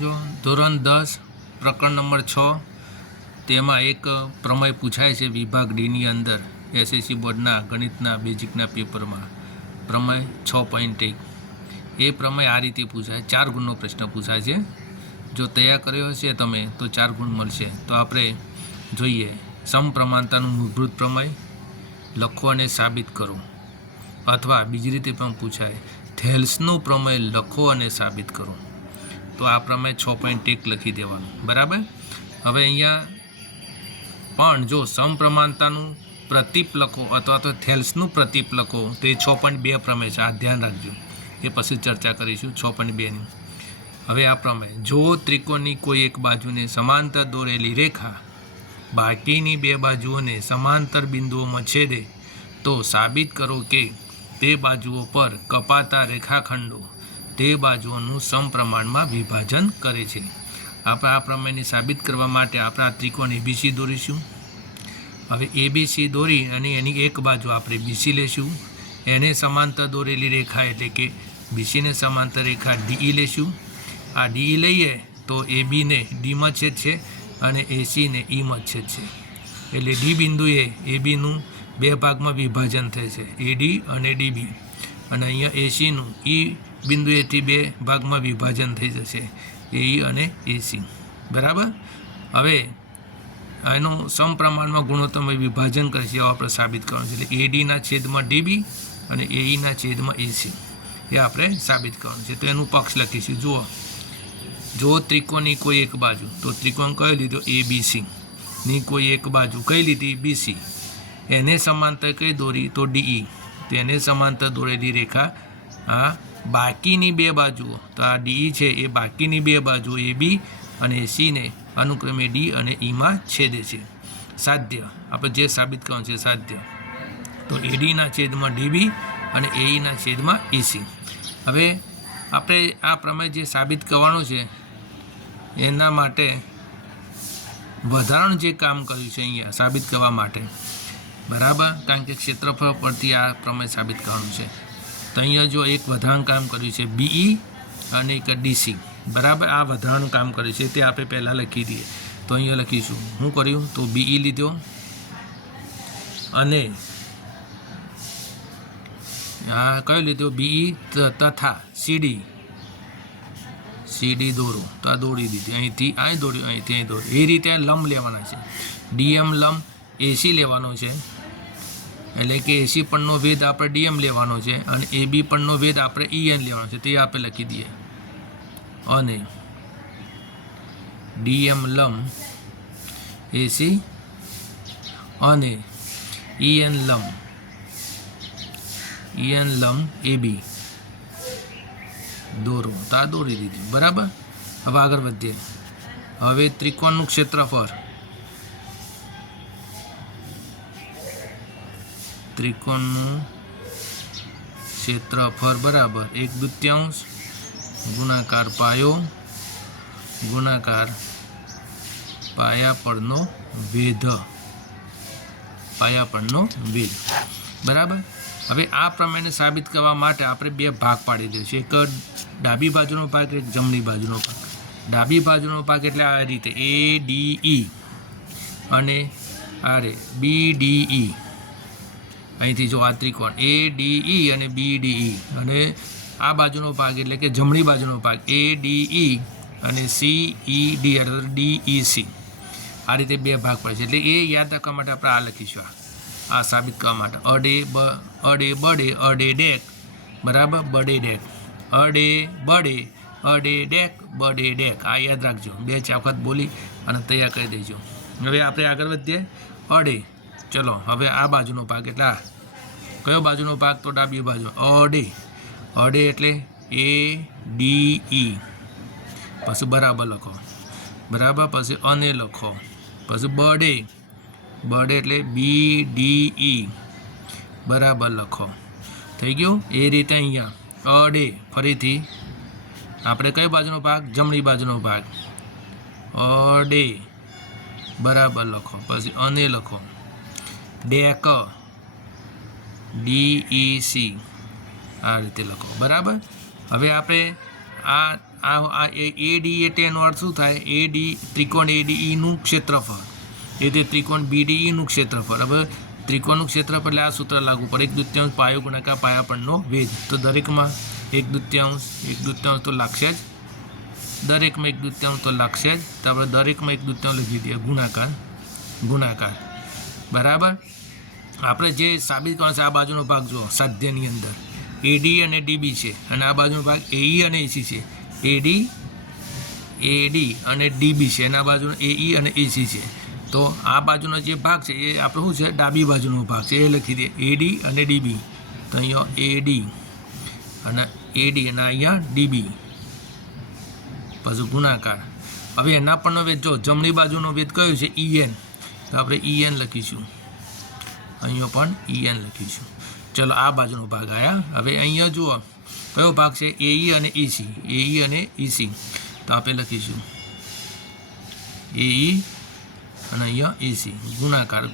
जो ધોરણ 10 પ્રકરણ નંબર 6 તેમાં એક પ્રમેય પૂછાય છે વિભાગ ડીની અંદર એસએસસી બોર્ડના ગણિતના બેઝિકના પેપરમાં પ્રમેય 6.1 એ પ્રમેય આ રીતે પૂછાય 4 ગુણનો પ્રશ્ન પૂછાય છે જો તૈયાર કર્યો હશે તમે તો 4 ગુણ મળશે તો આપણે જોઈએ સમપ્રમાણતાનું મૂળભૂત પ્રમેય લખો અને સાબિત કરો અથવા બીજી રીતે પણ પૂછાય થેલ્સનું પ્રમેય લખો અને સાબિત કરો તો આ પ્રમેય 6.1 લખી દેવાનું બરાબર। હવે અહીંયા પણ જો સમપ્રમાણતાનું પ્રતીપ લખો અથવા તો થેલ્સનું પ્રતીપ લખો તો એ 6.2 પ્રમેય છે, આ ધ્યાન રાખજો, એ પછી ચર્ચા કરીશું 6.2ની। હવે આ પ્રમેય જો ત્રિકોણની કોઈ એક બાજુને સમાંતર દોરેલી રેખા બાકીની બે બાજુઓને સમાંતર બિંદુઓમાં છેદે તો સાબિત કરો કે તે બાજુઓ પર કપાતા રેખાખંડો તે બાજુઓનું સમપ્રમાણમાં વિભાજન કરે છે। આપણે આ પ્રમેયને સાબિત કરવા માટે આપણે આ ત્રિકોણ એબીસી દોરીશું। હવે એબીસી દોરી અને એની એક બાજુ આપણે બીસી લેશું, એને સમાંતર દોરેલી રેખા એટલે કે બીસીને સમાંતર રેખા ડીઈ લેશું। આ ડીઈ લઈએ તો એબીને ડીમાં છેદ છે અને એસીને ઈમાં છેદ છે, એટલે ડી બિંદુએ એબીનું બે ભાગમાં વિભાજન થશે, એડી અને ડીબી, અને અહીંયા એસીનું ઈ બિંદુએથી બે ભાગમાં વિભાજન થઈ જશે, એ અને એસી બરાબર। હવે એનું સમપ્રમાણમાં ગુણોત્તરમાં વિભાજન કરશે એવું આપણે સાબિત કરવાનું છે, એટલે એડીના છેદમાં ડીબી અને એઈના છેદમાં એસી એ આપણે સાબિત કરવાનું છે। તો એનું પક્ષ લખીશું, જુઓ જો ત્રિકોણની કોઈ એક બાજુ, તો ત્રિકોણ કયો લીધો એબીસી ની કોઈ એક બાજુ કઈ લીધી બીસી, એને સમાંતર કઈ દોરી તો ડીઈ, તેને સમાંતર દોરેલી રેખા આ બાકીની બે બાજુઓ, તો આ ડીઈ છે એ બાકીની બે બાજુ એબી અને એસીને અનુક્રમે ડી અને ઈમાં છેદે છે, સાધ્ય આપણે જે સાબિત કરવાનું છે સાધ્ય, તો એડીના છેદમાં ડીબી અને એઈના છેદમાં એસી। હવે આપણે આ પ્રમેય જે સાબિત કરવાનું છે એના માટે વધારાનું જે કામ કર્યું છે અહીંયા સાબિત કરવા માટે બરાબર, કારણ કે ક્ષેત્રફળ પરથી આ પ્રમેય સાબિત કરવાનું છે, તો અહીંયા જો એક વધારાનું કામ કર્યું છે બીઈ અને એક ડીસી બરાબર, આ વધારાનું કામ કર્યું છે તે આપણે પહેલાં લખી દઈએ। તો અહીંયા લખીશું શું કર્યું, તો બીઈ લીધો અને આ કયો લીધો બીઈ તથા સીડી દોરો, તો આ દોરી દીધી, અહીંથી અહીં દોર્યું, અહીંથી અહીં દોર્યું, એ રીતે લંબ લેવાના છે, ડીએમ લંબ એસી લેવાનો છે, એટલે કે એસી પરનો વેદ આપણે ડીએમ લેવાનો છે અને એબી પરનો વેદ આપણે ઈએન લેવાનો છે, તે આપણે લખી દઈએ, અને ડીએમ લંબ એસી અને ઈએન લંબ એબી દોરો, તો આ દોરી દીધી બરાબર। હવે આગળ વધીએ, હવે ત્રિકોણનું ક્ષેત્રફળ, ત્રિકોણનું ક્ષેત્રફળ બરાબર 1/2 ગુણાકાર પાયો ગુણાકાર પાયા પરનો વેધ બરાબર। હવે આ પ્રમેયને સાબિત કરવા માટે આપણે બે ભાગ પાડી દઈશું, એક ડાબી બાજુનો ભાગ, એક જમણી બાજુનો ભાગ। ડાબી બાજુનો ભાગ એટલે આ રીતે એ ડીઈ અને આ રે બી ડીઈ, અહીંથી જો આ ત્રિકોણ એ ડીઈ અને બી ડીઈ, અને આ બાજુનો ભાગ એટલે કે જમણી બાજુનો ભાગ એ ડીઈ અને સીઈ ડી અથવા ડીઈસી, આ રીતે બે ભાગ પડે છે, એટલે એ યાદ રાખવા માટે આપણે આ લખીશું, આ સાબિત કરવા માટે અડે બડે અડે ડેક બરાબર, બડે ડેક અડે બડે અડે ડેક બડે ડેક, આ યાદ રાખજો, 2 વખત બોલી અને તૈયાર કરી દેજો। હવે આપણે આગળ વધીએ, અડે, ચલો હવે આ બાજુનો ભાગ એટલે આ કયો બાજુનો ભાગ, તો ડાબી બાજુ અડે એટલે એ ડીઈ, પછી બરાબર લખો બરાબર, પછી અને લખો, પછી બડે એટલે બી ડીઈ બરાબર લખો, થઈ ગયું। એ રીતે અહીંયા અડે ફરીથી આપણે કઈ બાજુનો ભાગ, જમણી બાજુનો ભાગ, અડે બરાબર લખો, પછી અને લખો, ડેક DEC આ રીતે લખો બરાબર। હવે આપણે આ એડી એટલે એનો અર્થ શું થાય? એડી ત્રિકોણ એડીઈનું ક્ષેત્રફળ એ તે ત્રિકોણ બીડીઈનું ક્ષેત્રફળ. હવે ત્રિકોણનું ક્ષેત્રફળ એટલે આ સૂત્ર લાગુ પડે 1/2 પાયો ગુણાકાર પાયા પરનો વેધ. તો દરેકમાં 1/2 તો લાગશે જ, દરેકમાં 1/2 તો લાગશે જ. તો આપણે દરેકમાં 1/2 લખી દઈએ ગુણાકાર. બરાબર. આપણે જે સાબિત કરવાનું છે આ બાજુનો ભાગ જુઓ સાધ્યની અંદર એડી અને ડીબી છે અને આ બાજુનો ભાગ એઈ અને એસી છે. એડી અને ડીબી છે અને આ બાજુનો એઈ અને એસી છે. તો આ બાજુનો જે ભાગ છે એ આપણે શું છે? ડાબી બાજુનો ભાગ છે. એ લખી દઈએ એડી અને ડીબી. તો અહીંયા એડી અને અહીંયા ડીબી પછી ગુણાકાર. હવે એના પરનો વેધ જો જમણી બાજુનો વેધ કયો છે? ઈએન. તો આપણે ઈએન લખીશું, અહીંયા પણ ઈએન લખીશું. ચલો આ બાજુનો ભાગ આવ્યા. હવે અહીંયા જુઓ કયો ભાગ છે? એઈ અને ઈસી. તો આપણે લખીશું એઈ અને અહીંયા એસી ગુણાકાર.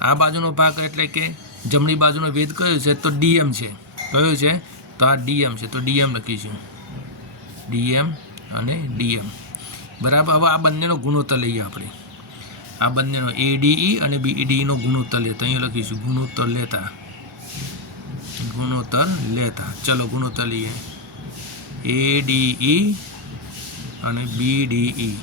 આ બાજુનો ભાગ એટલે કે જમણી બાજુનો વેધ કયો છે? તો ડીએમ છે. કયો છે? તો આ ડીએમ છે. તો ડીએમ લખીશું, ડીએમ અને ડીએમ. બરાબર. હવે આ બંનેનો ગુણોત્તર લઈએ આપણે. આ બંનેનો એડીઈ અને બીડીઈનો ગુણોત્તર લેતા અહીંયા લખીશું ગુણોત્તર લેતા. ચલો ગુણોત્તર લઈએ. એડીઈ અને બીડીઈ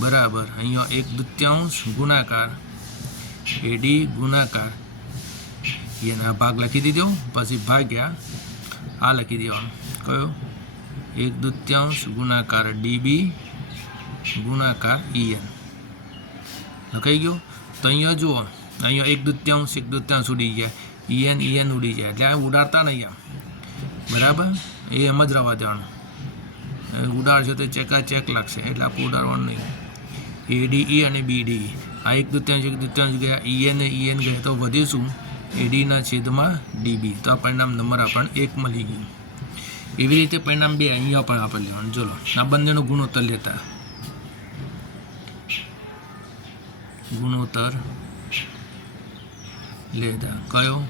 બરાબર. અહીંયા 1/2 ગુણાકાર એડી ગુણાકાર એના ભાગ લખી દીધો. પછી ભાગ્યા આ લખી દેવાનું કયો? 1/2 ગુણાકાર ડીબી ગુણાકાર ઈએન લખાઈ ગયો. તો અહીંયા જુઓ અહીંયા 1/2 ઉડી જાય, ઈએન ઉડી જાય એટલે આ ઉડાડતા નહીં આમ. બરાબર. એ એમ જ રહેવા દેવાનું. ઉડાડશો તો ચેક લાગશે એટલે આપણે ઉડાડવાનું નહીં. એડીઈ અને બીડીઈ આ 1/2 ગયા, ઈએન ગયા તો વધીશું એડીના છેદમાં ડીબી. તો આ પરિણામ નંબર આપણને 1 મળી ગયું. એવી રીતે પરિણામ 2 અહીંયા પણ આપણે લેવાનું. ચલો આ બંનેનો ગુણોત્તર લેતા. કયો?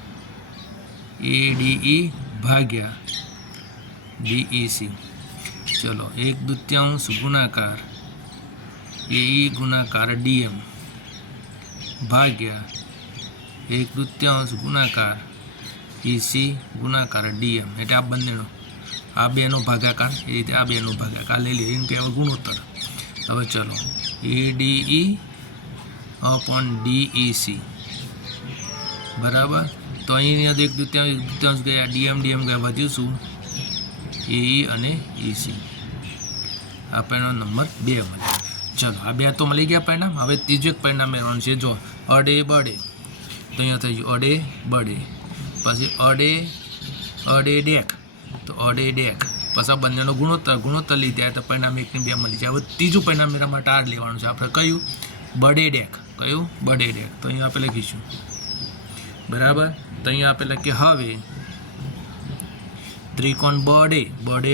એડીઈ ભાગ્યા ડીઈસી. ચલો 1/2 ગુણાકાર એઈ ગુણાકાર ડીએમ ભાગ્યા 1/2 ગુણાકાર ઈસી ગુણાકાર ડીએમ. એટલે આ બંનેનો આ બેનો ભાગાકાર એ રીતે આ બેનો ભાગાકાર લઈ લઈએ એમ કહેવાય ગુણોત્તર. હવે ચલો એડીઈ અપોન ડીઈસી બરાબર. તો અહીંયા 1/2 ગયા, ડીએમ ગયા, વધ્યું શું? એઈ અને ઈસી. આ પરિણામ નંબર 2 મળ્યો. ચલો આ 2 તો મળી ગયા પરિણામ. હવે ત્રીજું એક પરિણામ મેળવવાનું છે. જો અડે બડે તો અહીંયા થઈ ગયું અડે બડે. પછી અડે ડેક તો અડે ડેક. પછી આ બંનેનો ગુણોત્તર લીધા તો પરિણામ 1 ને 2 મળી જાય. હવે ત્રીજું પરિણામ મેળવવા માટે આ લેવાનું છે આપણે. કયું? બડે ડેક. કયું? બડે ડેક. તો અહીંયા આપણે લખીશું બરાબર. તો અહીંયા આપણે લખીએ હવે ત્રિકોણ બડે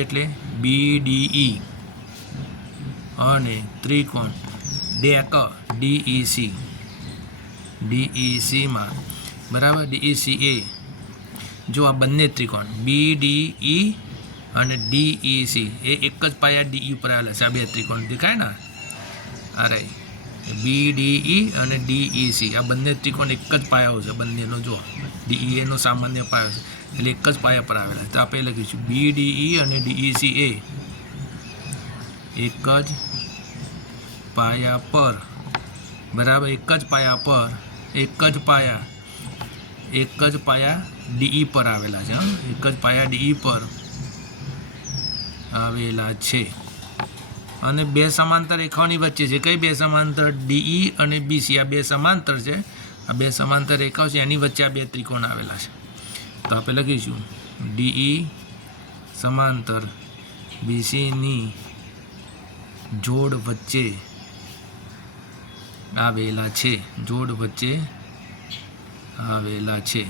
એટલે બીડીઈ અને ત્રિકોણ ડેક ડીઈસીમાં બરાબર. ડીઈસી એ જો આ બંને ત્રિકોણ બીડીઈ અને ડીઈસી એ એક જ પાયા ડીઈ ઉપર આવેલા છે. આ 2 ત્રિકોણ દેખાય ને? અરે બીડીઈ અને ડીઈસી આ બંને ત્રિકોણ એક જ પાયો છે બંનેનો. જો ડીઈ એનો સામાન્ય પાયો છે એટલે એક જ પાયા પર આવેલા. તો આપણે લખીશું બીડીઈ અને ડીઈસી એ એક જ પાયા પર બરાબર. એક જ પાયા ડીઈ પર આવેલા છે. એક જ પાયા ડીઈ પર આવેલા છે. અને 2 સમાંતર રેખાઓની વચ્ચે છે. કઈ 2 સમાંતર? ડીઈ અને બીસી. આ 2 સમાંતર છે. આ 2 સમાંતર રેખાઓ છે એની વચ્ચે આ 2 ત્રિકોણ આવેલા છે. તો આપણે લખીશું ડીઈ સમાંતર બીસીની જોડ વચ્ચે આવેલા છે.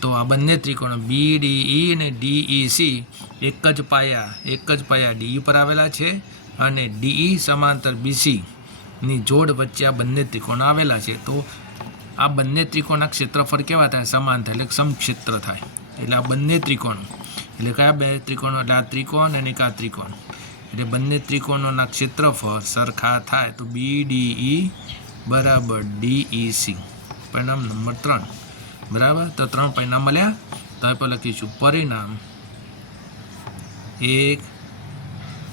તો આ બંને ત્રિકોણ બીડીઈ અને ડીઈસી એક જ પાયા ડીઈ પર આવેલા છે અને ડીઈ સમાંતર બીસીની જોડ વચ્ચે આ બંને ત્રિકોણ આવેલા છે. તો આ બંને ત્રિકોણના ક્ષેત્રફળ કેવા થાય? સમાન થાય એટલે સમક્ષેત્ર થાય. એટલે આ બંને ત્રિકોણ એટલે કયા બે ત્રિકોણો? એટલે આ ત્રિકોણ અને આ ત્રિકોણ, એટલે બંને ત્રિકોણોના ક્ષેત્રફળ સરખા થાય તો BDE બરાબર DEC. પરિણામ નંબર 3. બરાબર, તો 3 પરિણામ મળ્યા. તો આપણે લખીશું પરિણામ 1,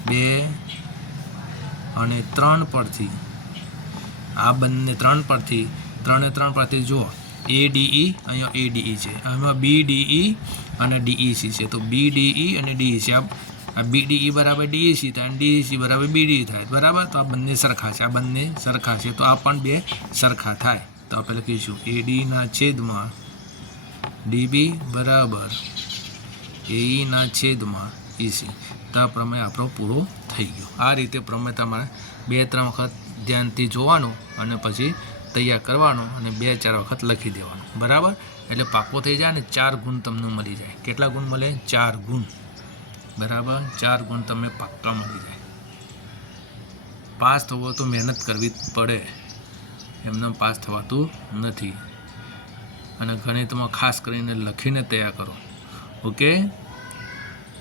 2 અને 3 પરથી, આ બંને 3 પરથી, 3 અને 3 પરથી જુઓ ADE, અહીંયા ADE છે, આમાં BDE અને DEC છે. તો BDE અને DEC, આ BDE બરાબર DEC થાય અને DEC બરાબર BDE થાય. બરાબર, તો આ બંને સરખા છે, આ બંને સરખા છે, તો આ પણ બે સરખા થાય. તો આપણે લખીશું AD ના છેદમાં DB બરાબર AE ના છેદમાં EC. તો આ પ્રમેય આપણો પૂરો થઈ ગયો. આ રીતે પ્રમેય તમારે 2-3 વખત ધ્યાનથી જોવાનું અને પછી તૈયાર કરવાનું અને 2-4 વખત લખી દેવાનું. બરાબર, એટલે પાકો થઈ જાય ને 4 ગુણ તમને મળી જાય. કેટલા ગુણ મળે? 4 ગુણ. બરાબર, 4 ગુણ તમને પાક્કા મળી જાય. પાસ થવો તો મહેનત કરવી જ પડે, એમને પાસ થવાતું નથી. અને ગણિતમાં ખાસ કરીને લખીને તૈયાર કરો. ઓકે.